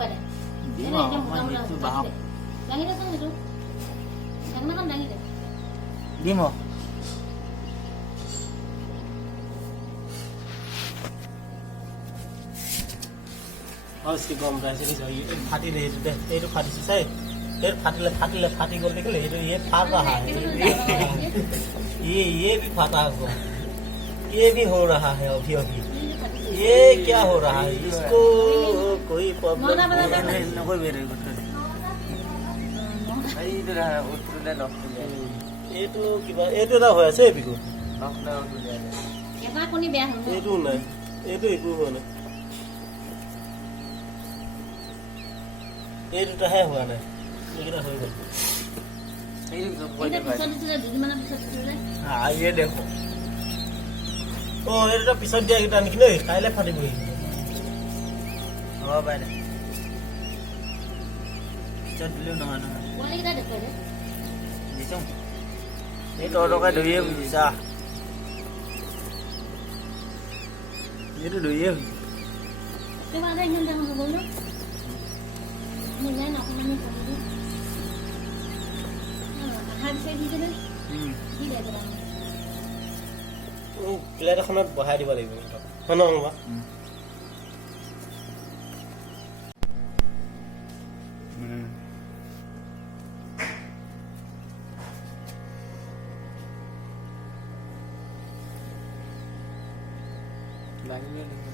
পাৰে দিম এনে আৰু একদম মোটা অকণমান মোটা হিটটো দাঙি বাঢ়ক। দে দাঙি দেচোন সেইটো ঢাকনাখন দাঙি দে দিম আৰু গম পাইছে ফাটিলে এইটো দে এইটো ফাটিছে চাই फिर फाटी कर देखे ये फाट रहा है ये भी फाटा हुआ ये भी हो रहा है अभी अभी ये क्या हो रहा है इसको कोई प्रॉब्लम নকৰি বেৰে কথা এইটো উত্তৰলে লক এইটো কিবা এইটো এটা হৈ আছে বিকু লক না উত্তৰলে এটা কোনি বেয়া হ'ল এইটো নাই এইটো একো হোৱা নাই এই দুটাহে হোৱা নাই এইকেইটা হৈ গ'ল এইটো এটা পিছত দিছিলে দুদিনমানৰ পিছত দিছিলে ये देखो ओ এটা পিছত দিয়া কিটা নেকি নেই কাইলে ফাটিবই হ'ব পাৰে পিছত দিলেও নহয় নহয় পোৱালিকেইটা দেখুৱাই দে দিছোঁ এই তহঁতকে ধৰিয়ে বুজিছা এইটো ধৰিয়ে বুজিছা কিবা এটা ইমান ডাঙৰ হৈ গ'ল ন নিজে নকমানি কৰিলোঁ আহাৰ বিচাৰি দিছিলে কি লাগে প্লেট এখনত বহাই দিব লাগিব হয় নহয় বা লাগিলে